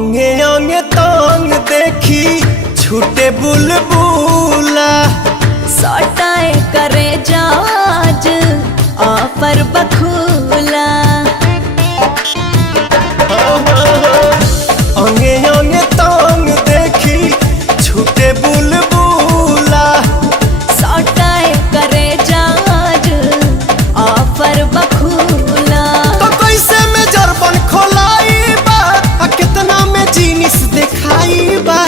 अंगे अंगे तांग देखी छूटे बुलबुला सटाए करे जाज ऑफर बखूला। अंगे अंगे तांग देखी छूटे बुलबुला सटाए करे जाज ऑफर बखूला। तो कैसे में जरबन खोलाई बा कितना में जीनिस दिखाई बा